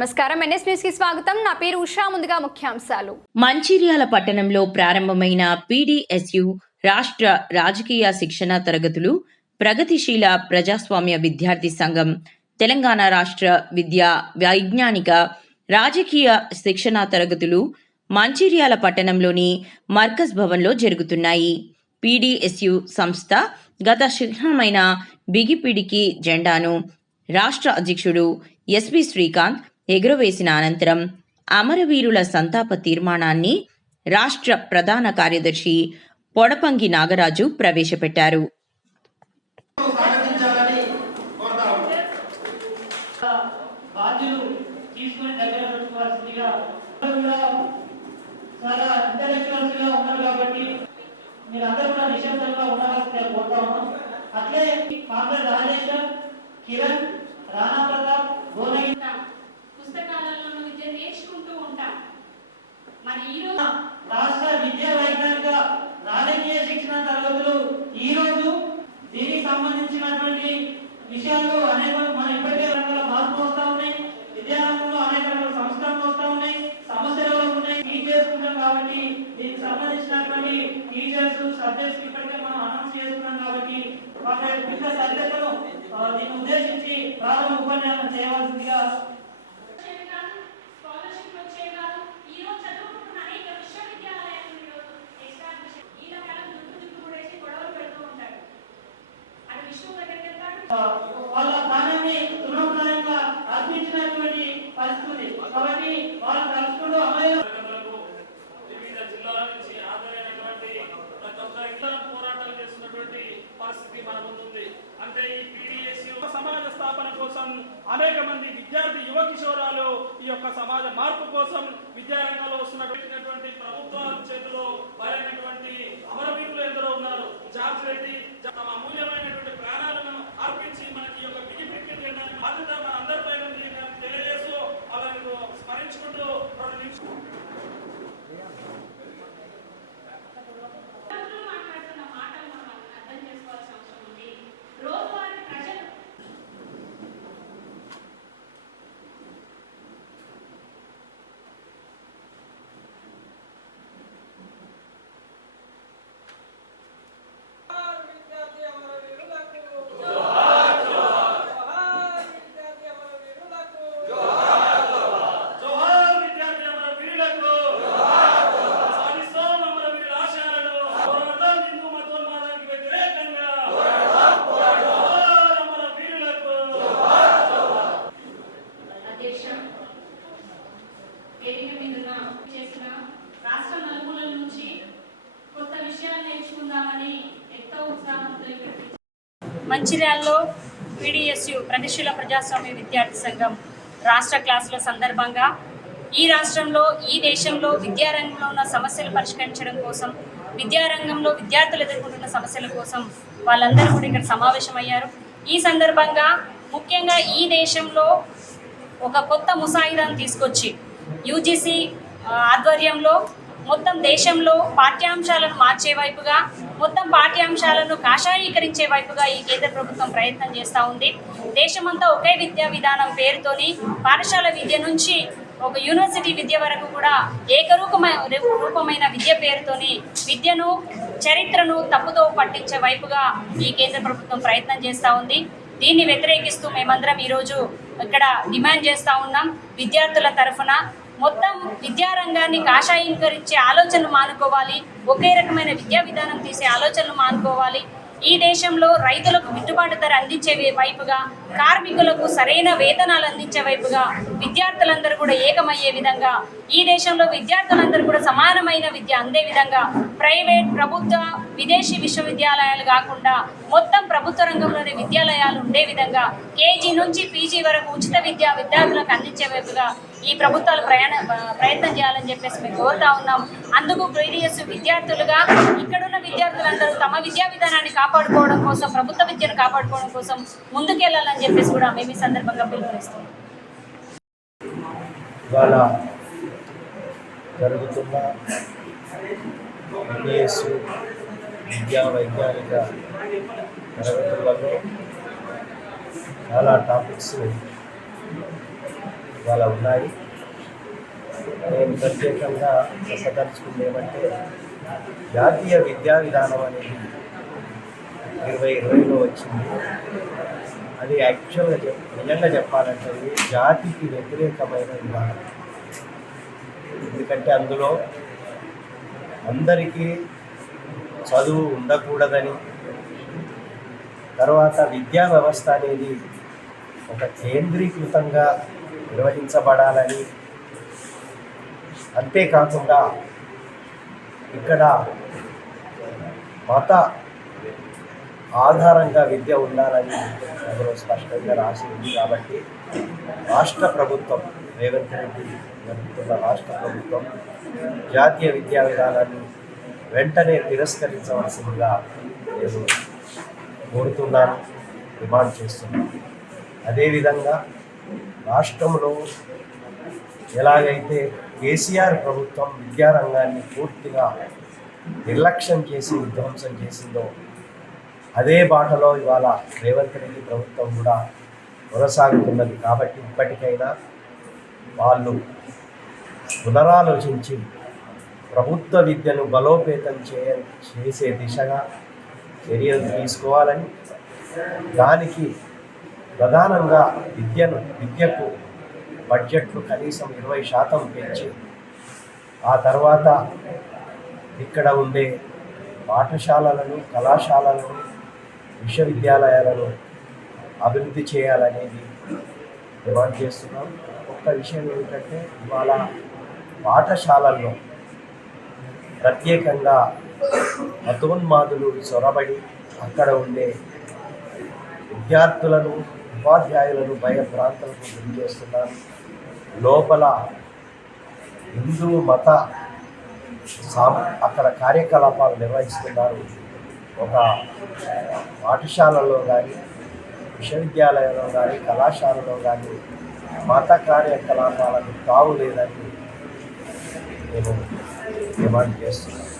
నమస్కారం. ఎన్ఎస్ న్యూస్కి స్వాగతం. నా పేరు ఉషా. ముందుగా ముఖ్యాంశాలు. మంచిర్యాల పట్టణంలో ప్రారంభమైన పీడీఎస్యు రాష్ట్ర రాజకీయ శిక్షణ తరగతులు ప్రగతిశీల ప్రజాస్వామ్య విద్యార్థి సంఘం తెలంగాణ రాష్ట్ర విద్యా వైజ్ఞానిక రాజకీయ శిక్షణ తరగతులు మంచిర్యాల పట్టణంలోని మర్కజ్ భవన్లో జరుగుతున్నాయి. పీడీఎస్యు సంస్థ గత శిక్షణమైన బిగిపిడికి జెండాను రాష్ట్ర అధ్యక్షుడు ఎస్వి శ్రీకాంత్ ఎగురవేసిన అనంతరం అమరవీరుల సంతాప తీర్మానాన్ని రాష్ట్ర ప్రధాన కార్యదర్శి పొడపంగి నాగరాజు ప్రవేశపెట్టారు. అట్లే కాంగ్రెస్ రాజేశ్వర్ కిరణ్ రాణా ప్రతాప్ భువనగిరి మరి ఈ రోజు రాష్ట్ర విద్యా వైజ్ఞానిక రాజకీయ శిక్షణ తరగతులు ఈ రోజు దీనికి సంబంధించినటువంటి విషయాలు అనేక మన ఇప్పటికే రకాల మార్పులు వస్తా ఉన్నాయి. విద్యారంగంలో అనేక రకాల సంస్కరణలు వస్తా ఉన్నాయి. సమస్యలు ఉన్నాయి. టీచ్ చేసుకుంటాం కాబట్టి దీనికి సంబంధించినటువంటి టీచర్స్ సబ్జెక్ట్స్ ఇప్పటికే మనం అనౌన్స్ చేస్తున్నాం కాబట్టి వాళ్ళ వివిధ తరగతులు ఆ, దీన్ని ఉద్దేశించి ప్రారంభ ఉపన్యాసం చేయవలసిందిగా కాబట్టి తలుచుకుంటూ అమలు వివిధ జిల్లాల నుంచి హాజరైనటువంటి ప్రతి ఒక్క ఇతర పోరాటాలు చేస్తున్నటువంటి పరిస్థితి మన ముందుంది అంటే ఈ పీడిఎస్ సమాజ స్థాపన కోసం అనేక మంది విద్యార్థి యువ కిషోరాలు ఈ యొక్క సమాజ మార్పు కోసం విద్యారంగంలో వస్తున్నటువంటి ప్రభుత్వాల చేతిలో వారైనటువంటి అమరవీరులు ఎందరో ఉన్నారు. జార్జ్ రెడ్డి జ- తమ అమూల్యమైనటువంటి ప్రాణాలను అర్పించి మనకి యొక్క బిగి బిగి బాధ్యత మన మంచిర్యాలలో పీడిఎస్యు ప్రగతిశీల ప్రజాస్వామ్య విద్యార్థి సంఘం రాష్ట్ర క్లాసుల సందర్భంగా ఈ రాష్ట్రంలో ఈ దేశంలో విద్యారంగంలో ఉన్న సమస్యలు పరిష్కరించడం కోసం విద్యారంగంలో విద్యార్థులు ఎదుర్కొంటున్న సమస్యల కోసం వాళ్ళందరూ కూడా ఇక్కడ సమావేశమయ్యారు. ఈ సందర్భంగా ముఖ్యంగా ఈ దేశంలో ఒక కొత్త ముసాయిదాను తీసుకొచ్చి యూజీసీ ఆధ్వర్యంలో మొత్తం దేశంలో పాఠ్యాంశాలను మార్చే వైపుగా మొత్తం పాఠ్యాంశాలను కాషాయీకరించే వైపుగా ఈ కేంద్ర ప్రభుత్వం ప్రయత్నం చేస్తూ ఉంది. దేశమంతా ఒకే విద్యా విధానం పేరుతోని పాఠశాల విద్య నుంచి ఒక యూనివర్సిటీ విద్య వరకు కూడా ఏకరూపమైన రూపమైన విద్య పేరుతోని విద్యను చరిత్రను తప్పుతో పట్టించే వైపుగా ఈ కేంద్ర ప్రభుత్వం ప్రయత్నం చేస్తూ ఉంది. దీన్ని వ్యతిరేకిస్తూ మేమందరం ఈరోజు ఇక్కడ డిమాండ్ చేస్తూ ఉన్నాం. విద్యార్థుల తరఫున మొత్తం విద్యారంగాన్ని కాషాయీకరించే ఆలోచనలు మానుకోవాలి. ఒకే రకమైన విద్యా విధానం తీసే ఆలోచనలు మానుకోవాలి. ఈ దేశంలో రైతులకు గిట్టుబాటు ధర అందించే వైపుగా కార్మికులకు సరైన వేతనాలు అందించే వైపుగా విద్యార్థులందరూ కూడా ఏకమయ్యే విధంగా ఈ దేశంలో విద్యార్థులందరూ కూడా సమానమైన విద్య అందే విధంగా ప్రైవేట్ ప్రభుత్వ విదేశీ విశ్వవిద్యాలయాలు కాకుండా మొత్తం ప్రభుత్వ రంగంలోని విద్యాలయాలు ఉండే విధంగా కేజీ నుంచి పీజీ వరకు ఉచిత విద్య విద్యార్థులకు అందించే వైపుగా ఈ ప్రభుత్వాలు ప్రయాణ ప్రయత్నం చేయాలని చెప్పేసి మేము కోరుతా ఉన్నాం. అందుకు ప్రీడియస్ విద్యార్థులుగా ఇక్కడున్న విద్యార్థులందరూ తమ విద్యా విధానాన్ని కాపాడుకోవడం కోసం ప్రభుత్వ విద్యను కాపాడుకోవడం కోసం ముందుకెళ్ళాలని చెప్పేసి కూడా మేము ఈ సందర్భంగా పిలుపునిస్తాం. ఇవాళ జరుగుతున్న ఎంబీఎస్ విద్యా వైజ్ఞానిక తరగతులలో చాలా టాపిక్స్ ఇవాళ ఉన్నాయి. నేను ప్రత్యేకంగా చెప్పదలుచుకుంది ఏమంటే జాతీయ విద్యా విధానం అనేది ఇరవై ఇరవైలో వచ్చింది. అది యాక్చువల్గా చెప్ నిజంగా చెప్పాలంటే జాతికి వ్యతిరేకమైన విధానం. ఎందుకంటే అందులో అందరికీ చదువు ఉండకూడదని తర్వాత విద్యా వ్యవస్థ అనేది ఒక కేంద్రీకృతంగా నిర్వహించబడాలని. అంతేకాకుండా ఇక్కడ మత ఆధారంగా విద్య ఉండాలని అందులో స్పష్టంగా రాసి ఉంది కాబట్టి రాష్ట్ర ప్రభుత్వం రేవంత్ రెడ్డి జరుగుతున్న రాష్ట్ర ప్రభుత్వం జాతీయ విద్యా విధానాన్ని వెంటనే తిరస్కరించవలసిందిగా నేను కోరుతున్నాను డిమాండ్ చేస్తున్నాను. అదేవిధంగా రాష్ట్రంలో ఎలాగైతే కేసీఆర్ ప్రభుత్వం విద్యారంగాన్ని పూర్తిగా నిర్లక్ష్యం చేసి విధ్వంసం చేసిందో అదే బాటలో ఇవాళ రేవంత్ రెడ్డి ప్రభుత్వం కూడా కొనసాగుతున్నది. కాబట్టి ఇప్పటికైనా వాళ్ళు పునరాలోచించి ప్రభుత్వ విద్యను బలోపేతం చేయ చేసే దిశగా చర్యలు తీసుకోవాలని దానికి ప్రధానంగా విద్యను విద్యకు బడ్జెట్లు కనీసం ఇరవై శాతం పెంచి ఆ తర్వాత ఇక్కడ ఉండే పాఠశాలలను కళాశాలలను విశ్వవిద్యాలయాలను అభివృద్ధి చేయాలనేది డిమాండ్ చేస్తున్నాం. ఒక్క విషయం ఏమిటంటే ఇవాళ పాఠశాలల్లో ప్రత్యేకంగా మతోన్మాదులు చొరబడి అక్కడ ఉండే విద్యార్థులను ఉపాధ్యాయులను భయభ్రాంతులకు గురి చేస్తున్నారు. లోపల హిందూ మత సాం అక్కడ కార్యకలాపాలు నిర్వహిస్తున్నారు. ఒక పాఠశాలలో కానీ విశ్వవిద్యాలయంలో కానీ కళాశాలలో కానీ మత కార్యకలాపాలకు తావు లేదని నేను డిమాండ్ చేస్తున్నాను.